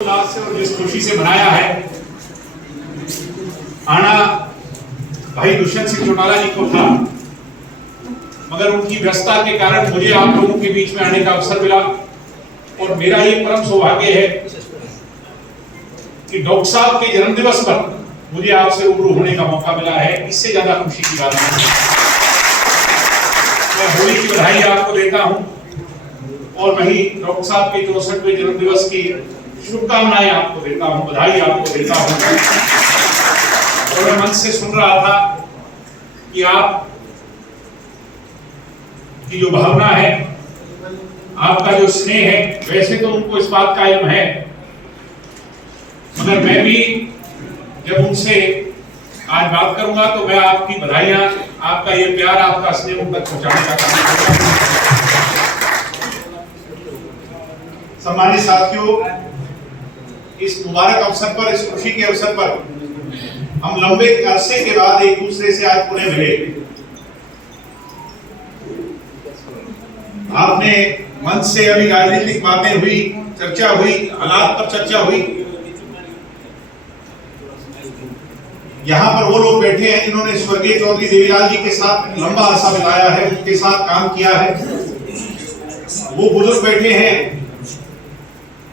से और जिस खुशी से मनाया है, आना भाई दुष्यंत सिंह चौटाला जी को था, मगर उनकी व्यस्तता के कारण मुझे आप लोगों के बीच में आने का अवसर मिला और मेरा ये परम सौभाग्य है कि डॉक्टर साहब के जन्मदिवस पर मुझे आपसे रूबरू होने का मौका मिला है। इससे ज्यादा खुशी की बात नहीं। मैं होली की बधाई आपको देता हूं और वही डॉक्टर साहब के 64वें जन्मदिवस की शुभकामनाएं आपको देता हूं, बधाई आपको देता हूं। और मैं मन से सुन रहा था कि आप की जो भावना है, आपका जो स्नेह है, वैसे तो उनको इस बात का इल्म है, मगर मैं भी जब उनसे आज बात करूंगा तो मैं आपकी बधाइयां, आपका ये प्यार, आपका स्नेह उन तक पहुंचाने का काम करूंगा। सम्मानित साथियों, इस मुबारक अवसर पर, इस खुशी के अवसर पर हम लंबे अरसे के बाद एक दूसरे से आज पुणे मिले। आपने मन से अभी राजनीतिक बातें हुई, चर्चा हुई, हालात पर चर्चा हुई। यहाँ पर वो लोग बैठे हैं जिन्होंने स्वर्गीय चौधरी देवीलाल जी के साथ लंबा अरसा बिताया है, उनके साथ काम किया है। वो बुजुर्ग बैठे हैं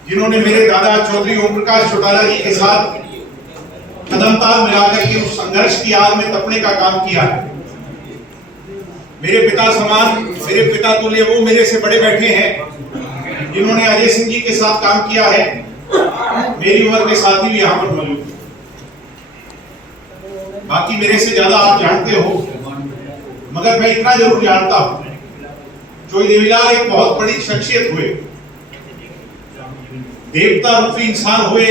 जिन्होंने मेरे दादा चौधरी ओम प्रकाश चौटाला जी के साथ कदम ताल मिलाकर के उस संघर्ष की आग में तपने का काम किया है। मेरे पिता समान, मेरे पिता तुल्य वो मेरे से बड़े बैठे हैं जिन्होंने अजय सिंह जी के साथ काम किया है। मेरी उम्र के साथी भी यहाँ पर मौजूद हैं। बाकी मेरे से ज्यादा आप जानते हो, मगर मैं इतना जरूर जानता हूं, चौधरी देवीलाल एक बहुत बड़ी शख्सियत हुए, देवता रूपी इंसान हुए।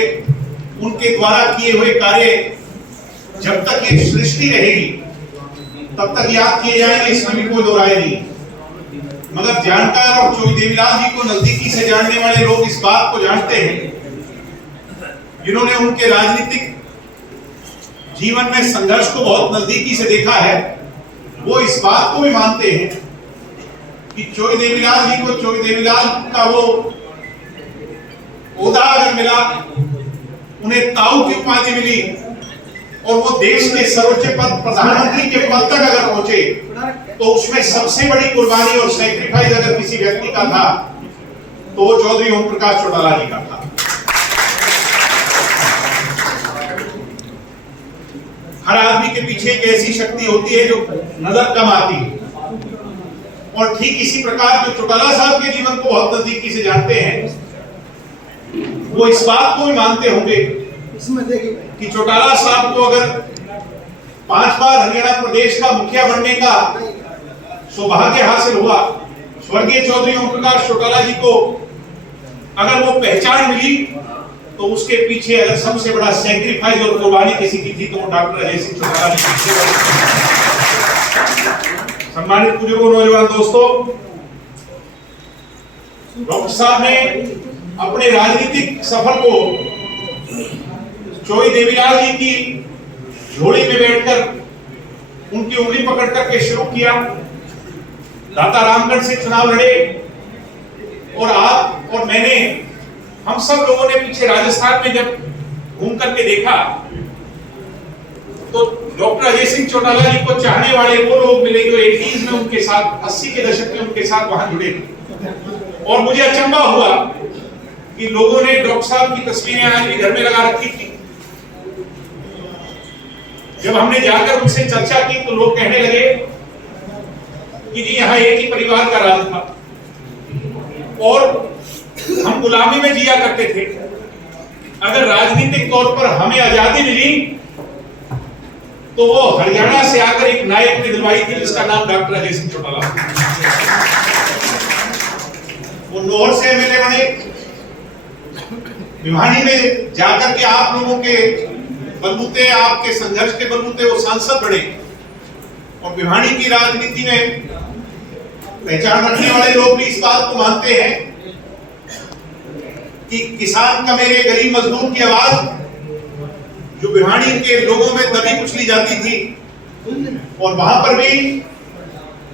उनके द्वारा किए हुए कार्य जब तक ये सृष्टि रहेगी तब तक याद किए जाएंगे, इसमें भी कोई दो राय नहीं। मगर जानकार और चौधरी देवीलाल जी को नजदीकी से जानने वाले लोग इस बात को जानते हैं, जिन्होंने उनके राजनीतिक जीवन में संघर्ष को बहुत नजदीकी से देखा है, वो इस बात को भी मानते हैं कि चौधरी देवीलाल जी को, चौधरी देवीलाल का वो ओहदा अगर मिला, उन्हें ताऊ की उपाधि मिली और वो देश के सर्वोच्च पद प्रधानमंत्री के पद तक अगर पहुंचे, तो उसमें सबसे बड़ी कुर्बानी और सैक्रिफाइस अगर किसी व्यक्ति का था तो वो चौधरी ओम प्रकाश चौटाला जी का था। हर आदमी के पीछे एक ऐसी शक्ति होती है जो नजर कम आती है, और ठीक इसी प्रकार जो चौटाला साहब के जीवन को बहुत नजदीकी से जानते हैं, वो इस बात को भी मानते होंगे कि चौटाला साहब को अगर 5 बार हरियाणा प्रदेश का मुखिया बनने का सौभाग्य हासिल हुआ, स्वर्गीय चौधरी ओम प्रकाश चौटाला जी को अगर वो पहचान मिली, तो उसके पीछे अगर सबसे बड़ा सैक्रिफाइस और कुर्बानी किसी की थी तो वो डॉक्टर अजय सिंह चौटाला जी। सम्मानित बुजुर्गों, नौजवान दोस्तों, डॉक्टर साहब ने अपने राजनीतिक सफर को चौधरी देवीलाल जी की झोली में बैठकर उनकी उंगली पकड़ करके शुरू किया। दाता रामगढ़ से चुनाव लड़े और आप और मैंने, हम सब लोगों ने पीछे राजस्थान में जब घूम करके देखा तो डॉक्टर अजय सिंह चौटाला जी को चाहने वाले वो लोग मिले जो 80s में उनके साथ, 80 के दशक में उनके साथ वहां जुड़े थे। और मुझे अचंभा हुआ कि लोगों ने डॉक्टर साहब की तस्वीरें आज भी घर में लगा रखी थी। जब हमने जाकर उनसे चर्चा की तो लोग कहने लगे कि जी यहाँ एक ही परिवार का राज था और हम गुलामी में जिया करते थे। अगर राजनीतिक तौर पर हमें आजादी मिली तो वो हरियाणा से आकर एक नायक ने दिलवाई थी जिसका नाम डॉक्टर अजय सिंह चौटाला। वो नौहर से एमएलए बने, भिवानी में जाकर के आप लोगों के बलबूते, आपके संघर्ष के बलबूते वो सांसद बने, और भिवानी की राजनीति में पहचान रखने वाले लोग भी इस बात को मानते हैं कि किसान का, मेरे गरीब मजदूर की आवाज जो भिवानी के लोगों में दबी कुचली जाती थी, और वहां पर भी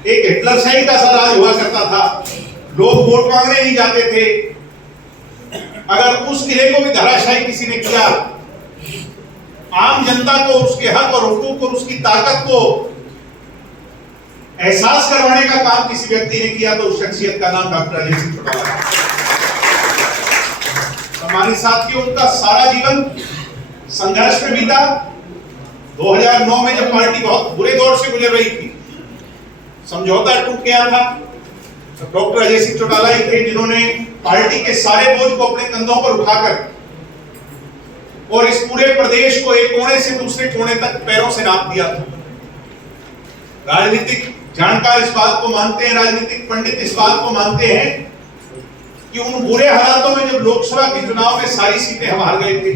एक हिटलरशाही का सा राज हुआ करता था। लोग वोट मांगने नहीं जाते थे, अगर उस किले को भी धराशायी किसी ने किया, आम जनता को उसके हक और हुकूक और उसकी ताकत को एहसास करवाने का काम किसी व्यक्ति ने किया, तो उस शख्सियत का नाम डॉक्टर अजय सिंह चौटाला है। हमारे साथियों, उनका सारा जीवन संघर्ष में बीता। 2009 में जब पार्टी बहुत बुरे दौर से गुजर रही थी, समझौता टूट गया था, तो डॉक्टर अजय सिंह चौटाला ही थे जिन्होंने पार्टी के सारे बोझ को अपने कंधों पर उठाकर और इस पूरे प्रदेश को एक कोने से दूसरे कोने तक पैरों से नाप दिया था। राजनीतिक जानकार इस बात को मानते हैं, राजनीतिक पंडित इस बात को मानते हैं कि उन बुरे हालातों में जब लोकसभा के चुनाव में सारी सीटें हम हार गए थे,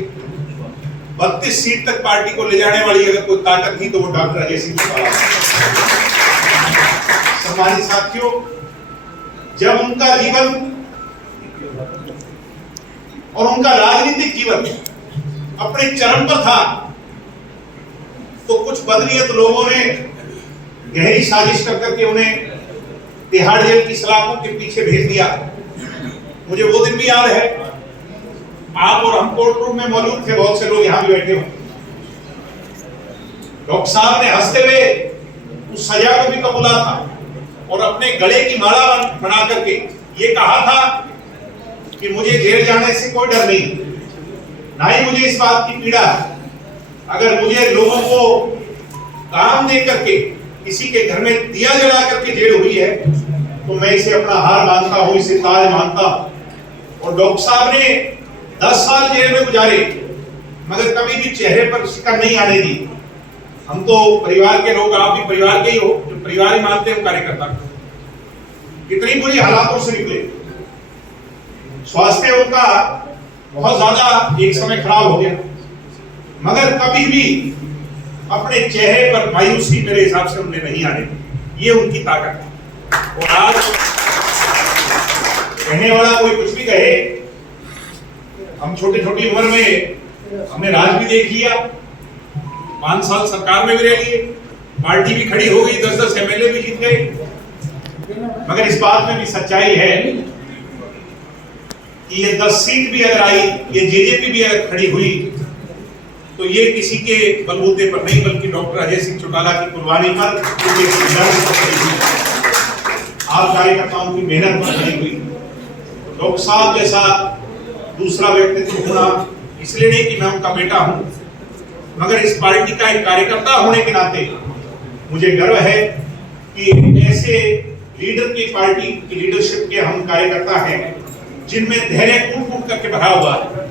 32 सीट तक पार्टी को ले जाने वाली अगर कोई ताकत थी तो वो डॉक्टर अजय सिंह चौटाला। सम्मानित साथियों, जब उनका जीवन और उनका राजनीतिक जीवन अपने चरम पर था, तो कुछ बदनीयत लोगों ने गहरी साजिश करके उन्हें तिहाड़ जेल की सलाखों के पीछे भेज दिया। मुझे वो दिन भी याद है, आप और हम कोर्ट रूम में मौजूद थे, बहुत से लोग यहां भी बैठे हो। डॉक्टर साहब ने हंसते हुए उस सजा को भी कबूला था और अपने गले की माला बना करके ये कहा था कि मुझे जेल जाने से कोई डर नहीं, ना ही मुझे इस बात की पीड़ा है। अगर मुझे लोगों को काम दे करके किसी के घर में दिया जला करके जेल हुई है, तो मैं इसे अपना हार मानता हूं, इसे ताज मानता हूं। और डॉक्टर साहब ने 10 साल जेल में गुजारे, मगर कभी भी चेहरे पर शिकन नहीं आने दी। हम तो परिवार के लोग, आप भी परिवार के ही हो, जो परिवार ही मानते हैं कार्यकर्ता। कितनी बुरी हालातों से निकले, स्वास्थ्य उनका बहुत ज्यादा एक समय खराब हो गया, मगर कभी भी अपने चेहरे पर मायूसी मेरे हिसाब से उन्हें नहीं आने दी। ये उनकी ताकत है। और आज कहने वाला कोई कुछ भी कहे, हम छोटी छोटी उम्र में हमने राज भी देख लिया, 5 साल सरकार में भी रह लिए, पार्टी भी खड़ी हो गई, 10-10 एमएलए भी जीत गए, मगर इस बात में भी सच्चाई है कि ये 10 सीट भी अगर आई, ये जेजेपी भी अगर खड़ी हुई, तो ये किसी के बलबूते पर नहीं, बल्कि डॉक्टर अजय सिंह चौटाला की कुर्बानी पर, आप कार्यकर्ताओं की मेहनत पर खड़ी हुई। डॉक्टर साहब जैसा दूसरा व्यक्तित्व होना इसलिए नहीं कि मैं उनका बेटा हूं, मगर इस पार्टी का एक कार्यकर्ता होने के नाते मुझे गर्व है कि ऐसे लीडर की पार्टी की लीडरशिप के हम कार्यकर्ता हैं जिनमें धैर्य कूट कूट करके भरा हुआ है,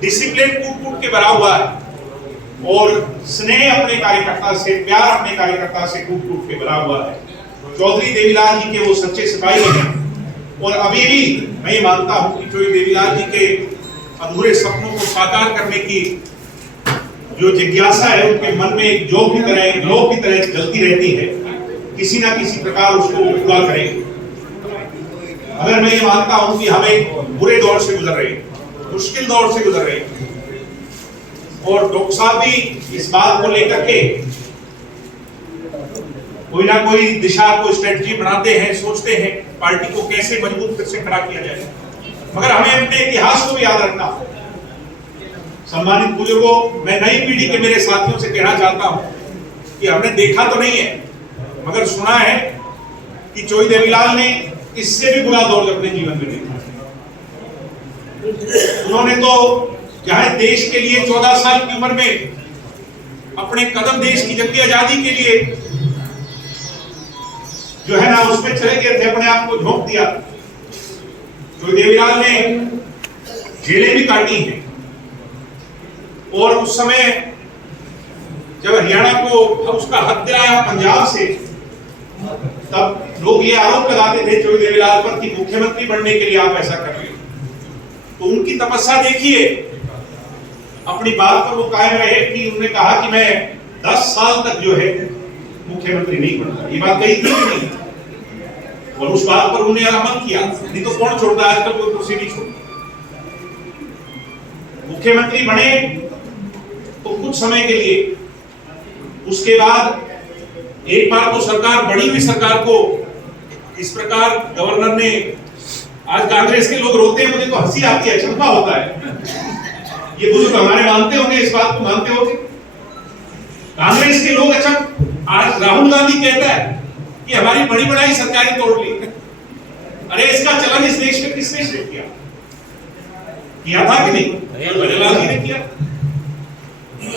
डिसिप्लिन कूट कूट के भरा हुआ है, और स्नेह अपने कार्यकर्ता से, प्यार अपने कार्यकर्ता से कूट कूट के भरा हुआ है। चौधरी देवीलाल जी के वो सच्चे सिपाही हैं, और अभी भी मैं ये मानता हूं कि चौधरी देवीलाल जी के अधूरे सपनों को साकार करने की जो जिज्ञासा है उनके मन में एक जोक की तरह, एक लोक की तरह जलती रहती है, किसी ना किसी प्रकार उसको पूरा करें। अगर मैं ये मानता हूं कि हम एक बुरे दौर से गुजर रहे हैं, मुश्किल दौर से गुजर रहे हैं, और डॉक्टर साहब भी इस बात को लेकर के कोई ना कोई दिशा, कोई स्ट्रेटजी बनाते हैं, सोचते हैं पार्टी को कैसे मजबूत फिर से खड़ा किया जाए। मगर हमें अपने इतिहास को भी याद रखना हो। सम्मानित बुजुर्गों, मैं नई पीढ़ी के मेरे साथियों से कहना चाहता हूं कि हमने देखा तो नहीं है, मगर सुना है कि चौधरी देवीलाल ने इससे भी बुरा दौर अपने जीवन में देखा। उन्होंने तो जहां देश के लिए 14 साल की उम्र में अपने कदम देश की जंगी आजादी के लिए जो है ना उसमें चले गए थे, अपने आप को झोंक दिया। तो देवीलाल ने जेलें भी काटी हैं, और उस समय जब हरियाणा को उसका हक दिलाया पंजाब से, तब लोग ये आरोप लगाते थे चौधरी देवीलाल पर कि मुख्यमंत्री बनने के लिए आप ऐसा कर रहे हो। तो उनकी तपस्या देखिए, अपनी बात पर वो कायम रहे कि उन्होंने कहा कि मैं 10 साल तक जो है मुख्यमंत्री नहीं बनता। ये बात कही थी कि नहीं, और उस बात पर उन्होंने अमल किया। नहीं तो कौन छोड़ता है आजकल, कोई कुर्सी नहीं छोड़ता। मुख्यमंत्री बने तो कुछ समय के लिए, उसके बाद एक बार तो सरकार, बड़ी हुई सरकार को इस प्रकार गवर्नर ने आज कांग्रेस के लोग रोते हैं, मुझे तो हंसी आती है, अचंभा होता है। ये बुजुर्ग हमारे मानते होंगे, इस बात को मानते होंगे। कांग्रेस के लोग अच्छा, आज राहुल गांधी कहता है कि हमारी बड़ी बड़ी सरकारें तोड़ ली। अरे इसका चलन इस देश में किसने शुरू किया? किया था कि नहीं? बल्लाल जी ने किया।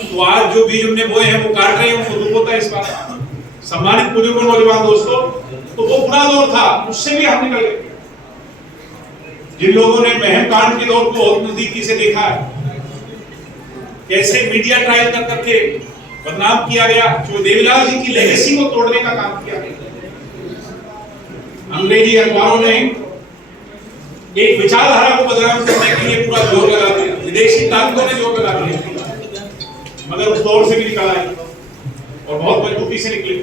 तो आज जो बीज हमने बोए हैं वो काट रहे हैं, उनको दुख होता है इस बात। सम्मानित बुजुर्गों, नौजवान दोस्तों, तो वो बुरा दौर था, उससे भी हम निकल गए। जिन लोगों ने महम कांड के दौर को बहुत नजदीकी से देखा है, कैसे मीडिया ट्रायल कर करके बदनाम किया गया, जो देवीलाल जी की लेगेसी को तोड़ने का काम किया गया। अंग्रेजी अखबारों ने एक विचारधारा को बदनाम करने के लिए पूरा जोर लगा दिया, विदेशी ताकतों ने जोर लगा दिया, मगर उस दौर से भी निकल आए और बहुत मजबूती से निकले।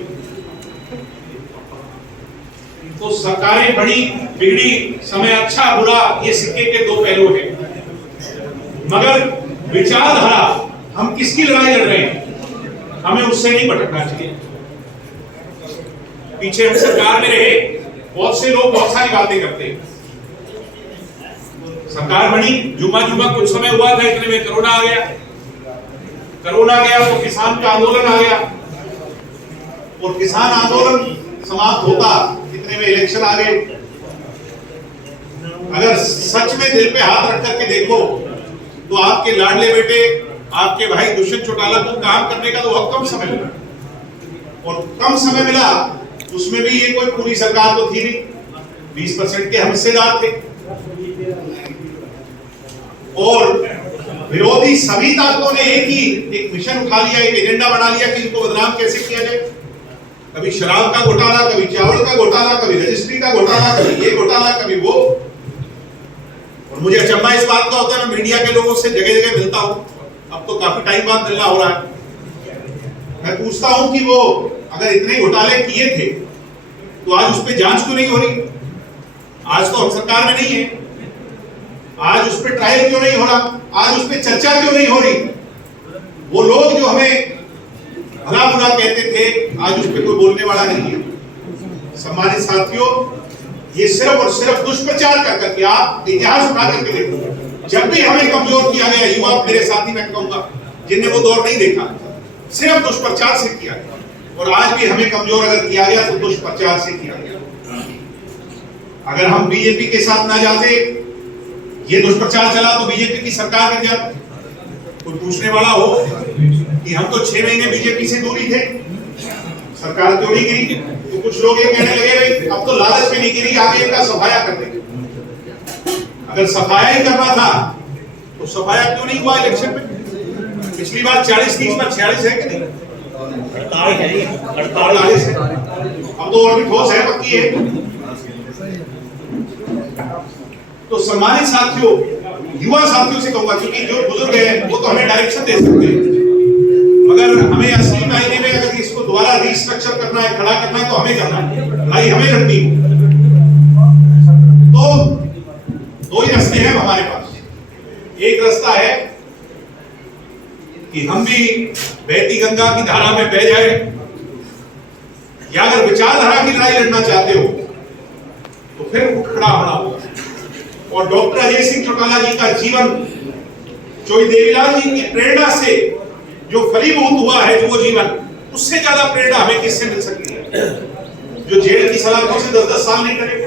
तो सरकारें बड़ी बिगड़ी, समय अच्छा बुरा, ये सिक्के के दो पहलू हैं। मगर विचारधारा, हम किसकी लड़ाई लड़ रहे हैं, हमें उससे नहीं भटकना चाहिए। पीछे हम सरकार में रहे, बहुत से लोग बहुत सारी बातें करते हैं। सरकार बनी, जुम्मा कुछ समय हुआ था, इतने में कोरोना आ गया। कोरोना गया तो किसान का आंदोलन आ गया, और किसान आंदोलन समाप्त होता, इतने में इलेक्शन आ गए। अगर सच में दिल पे हाथ रख करके देखो तो आपके लाडले बेटे, आपके भाई दुष्यंत चौटाला को काम करने का तो बहुत कम समय मिला, और कम समय मिला उसमें भी ये कोई पूरी सरकार तो थी नहीं, 20% के हम हिस्सेदार थे। और विरोधी सभी ताकतों ने एक मिशन उठा लिया, एक एजेंडा बना लिया कि इनको बदनाम कैसे किया जाए। कभी शराब का घोटाला, कभी चावल का घोटाला, कभी रजिस्ट्री का घोटाला, कभी ये घोटाला, कभी वो। और मुझे अचंभा इस बात का होता है, मैं मीडिया के लोगों से जगह जगह मिलता हूं, अब तो काफी टाइम बाद मिलना हो रहा है। मैं पूछता हूं कि वो अगर इतने घोटाले किए थे तो आज उस पर जांच क्यों नहीं हो रही? आज तो हम सरकार में नहीं है, आज उस पर ट्रायल क्यों नहीं हो रहा? आज उस पर चर्चा क्यों नहीं हो रही? वो लोग जो हमें भला बुरा कहते थे, आज उस पर कोई बोलने वाला नहीं है। सम्मानित साथियों, ये सिर्फ और सिर्फ दुष्प्रचार कर करके, आप इतिहास उठा करके देखो, जब भी हमें कमजोर किया गया, युवा मेरे साथी मैं कहूंगा जिनने वो दौर नहीं देखा, सिर्फ दुष्प्रचार से किया गया। और आज भी हमें कमजोर अगर किया गया तो दुष्प्रचार से किया गया। अगर हम बीजेपी के साथ ना जाते, ये दुष्प्रचार चला तो बीजेपी की सरकार गिर जाती। कोई पूछने वाला हो कि हम तो 6 महीने बीजेपी से दूरी थे, सरकार क्यों नहीं गिरी? तो कुछ लोग ये कहने लगे भाई अब तो लालच में नहीं गिरी, आगे इनका सफाया कर देंगे। अगर सफाया ही करना था तो सफाया क्यों नहीं हुआ इलेक्शन में? पिछली बार 40-30 पर 46 है कि नहीं? 48 है। अब तो और भी ठोस है, पक्की है। तो सम्मानित साथियों, युवा साथियों से कहूंगा, क्योंकि जो बुजुर्ग हैं वो तो हमें डायरेक्शन दे सकते हैं, मगर हमें असली मायने में अगर इसको दोबारा रिस्ट्रक्चर करना है, खड़ा करना है, तो हमें करना है, लड़ाई हमें लड़नी है। तो दो ही रास्ते हैं हमारे पास। एक रास्ता है कि हम भी बहती गंगा की धारा में बह जाए, या अगर विचारधारा की लड़ाई लड़ना चाहते हो तो फिर उठ खड़ा होना होगा। और डॉक्टर अजय सिंह चौटाला जी का जीवन, जो देवीलाल जी की प्रेरणा से जो फलीभूत हुआ है, जो वो जीवन, उससे ज्यादा प्रेरणा हमें किससे मिल सकती है? जो जेल की सलाखों से 10-10 साल नहीं करेंगे।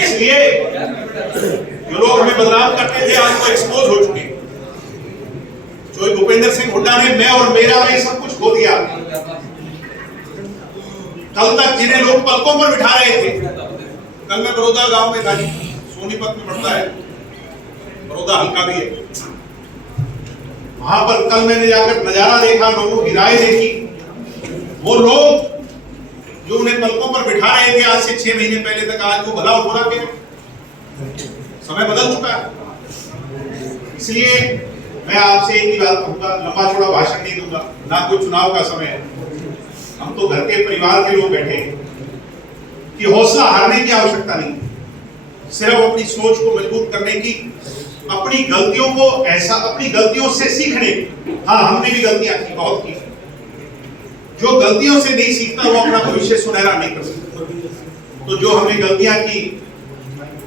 इसलिए जो लोग हमें बदनाम करते थे, आज वो एक्सपोज हो चुके। जो भूपेंद्र सिंह हुड्डा ने मैं और मेरा में सब कुछ खो दिया। कल तक जिन्हें लोग पलकों पर बिठा रहे थे, कल मैं बड़ौदा गांव में था, सोनीपत में पड़ता है, बड़ौदा हल्का भी है, वहां पर कल मैंने जाकर नजारा देखा, लोगों की राय देखी। वो लोग जो उन्हें पलकों पर बिठा रहे थे आज से 6 महीने पहले तक, आज वो भला और बुरा के समय बदल चुका है। इसलिए मैं आपसे एक ही बात कहूंगा, लंबा चौड़ा भाषण नहीं दूंगा, ना कोई चुनाव का समय है, हम तो घर के परिवार के लोग बैठे हैं, कि हौसला हारने की आवश्यकता नहीं, सिर्फ अपनी सोच को मजबूत करने की, अपनी गलतियों को अपनी गलतियों से सीखने। हाँ, हमने भी गलतियां की, बहुत की। जो गलतियों से नहीं सीखता वो अपना भविष्य सुनहरा नहीं कर सकता। तो जो हमने गलतियां की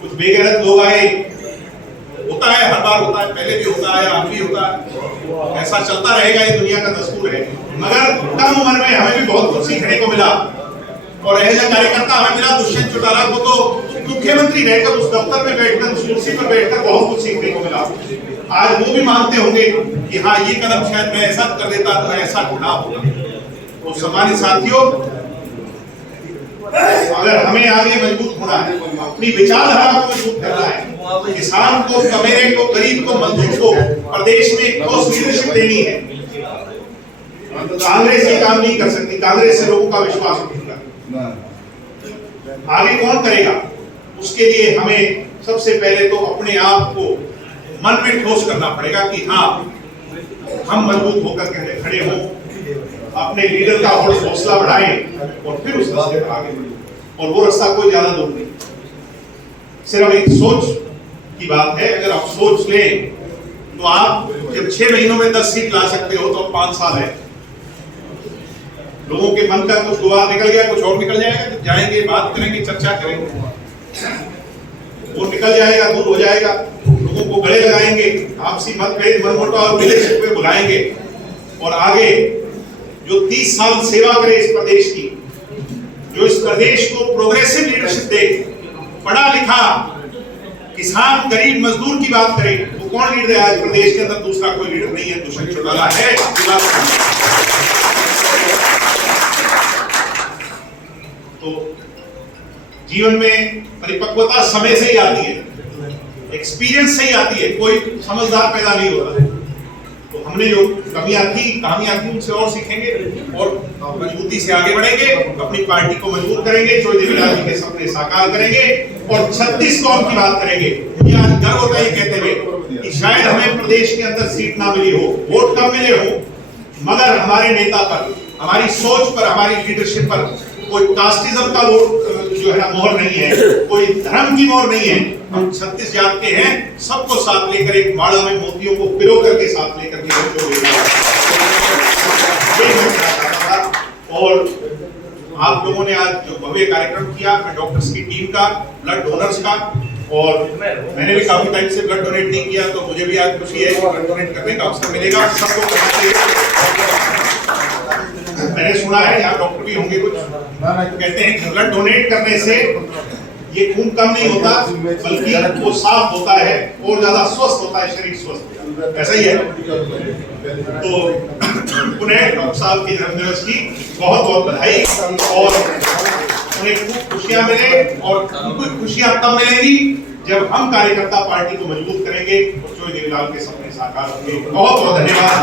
कुछ बेगैरत लोग आए, होता है, हर बार होता है, पहले भी होता है, अब भी होता है, ऐसा चलता रहेगा, ये दुनिया का दस्तूर है। मगर कम उम्र में हमें भी बहुत कुछ सीखने को मिला और ऐसा कार्यकर्ता हमें मिला दुष्यंत चौटाला को, तो मुख्यमंत्री रहकर उस दफ्तर में बैठकर उस कुर्सी पर बैठकर बहुत कुछ सीखने को मिला। आज वो भी मानते होंगे कि हाँ, ये कदम शायद मैं ऐसा कर देता तो ऐसा ना होगा। तो सम्मानित साथियों, अगर हमें आगे मजबूत होना है, अपनी विचारधारा को मजबूत करना है, किसान को, कमेरे को, गरीब को, मजदूर को प्रदेश में ठोस लीडरशिप देनी है, कांग्रेस ये काम नहीं कर सकती। कांग्रेस से लोगों का विश्वास उठेगा, आगे कौन करेगा? उसके लिए हमें सबसे पहले तो अपने आप को मन में ठोस करना पड़ेगा कि हाँ, हम मजबूत होकर खड़े हों, अपने लीडर का हौसला बढ़ाएं और फिर उस रास्ते पर आगे बढ़ें। और वो रास्ता कोई ज्यादा दूर नहीं, सिर्फ एक सोच की बात है। अगर आप सोच लें तो आप जब 6 महीनों में 10 सीट ला सकते हो तो 5 साल है। लोगों के मन का कुछ गुवार निकल गया, कुछ और निकल जाएगा, जब जाएंगे, बात करेंगे, चर्चा करेंगे, वो निकल जाएगा, दूर हो जाएगा। लोगों को गले लगाएंगे, आपसी मतभेद, मनमुटाव, गिले-शिकवे पे बुलाएंगे और आगे जो 30 साल सेवा करे इस प्रदेश की, जो इस प्रदेश को प्रोग्रेसिव लीडरशिप दे, पढ़ा लिखा किसान, गरीब, मजदूर की बात करे, वो कौन लीडर है आज प्रदेश के अंदर? दूसरा कोई लीडर नहीं है, दुष्यंत चौटाला है। तो जीवन में परिपक्वता समय से ही आती है, एक्सपीरियंस से ही आती है, कोई समझदार पैदा नहीं होता। तो हमने जो कमियां थी, कहानियां थी, उनसे और सीखेंगे और मजबूती से आगे बढ़ेंगे, अपनी पार्टी को मजबूत करेंगे, चौधरी देवीलाल जी के सपने साकार करेंगे और 36 कौम की बात करेंगे। मुझे आज गर्व होता है कहते हुए कि शायद हमें प्रदेश के अंदर सीट ना मिली हो, वोट कम मिले हो, मगर हमारे नेता पर, हमारी सोच पर, हमारी लीडरशिप पर कोई कास्टिज्म का वोट जो है ना मोहर नहीं है, कोई धर्म की मोहर नहीं है। हम 36 जात के हैं, सबको साथ लेकर एक माड़ा में मोतियों को पिरो करके साथ लेकर के और आप लोगों ने आज जो भव्य कार्यक्रम किया, मैं डॉक्टर्स की टीम का, ब्लड डोनर्स का, और मैंने भी काफी टाइम से ब्लड डोनेट नहीं किया, तो मुझे भी आज खुशी है कि ब्लड डोनेट करने का अवसर मिलेगा। सबको करना चाहिए। मैंने सुना है, यहाँ डॉक्टर भी होंगे कुछ, कहते हैं कि ब्लड डोनेट करने से ये खून कम नहीं होता, बल्कि वो साफ होता है और ज्यादा स्वस्थ होता है, शरीर स्वस्थ, ऐसा ही है। तो पुनः डॉक्टर साहब की जन्मदिवस की बहुत बहुत बधाई और उन्हें खूब खुशियां मिले, और उनको खुशियां तब मिलेंगी जब हम कार्यकर्ता पार्टी को मजबूत करेंगे और चौधरी देवीलाल के सपने साकार होंगे। बहुत बहुत धन्यवाद।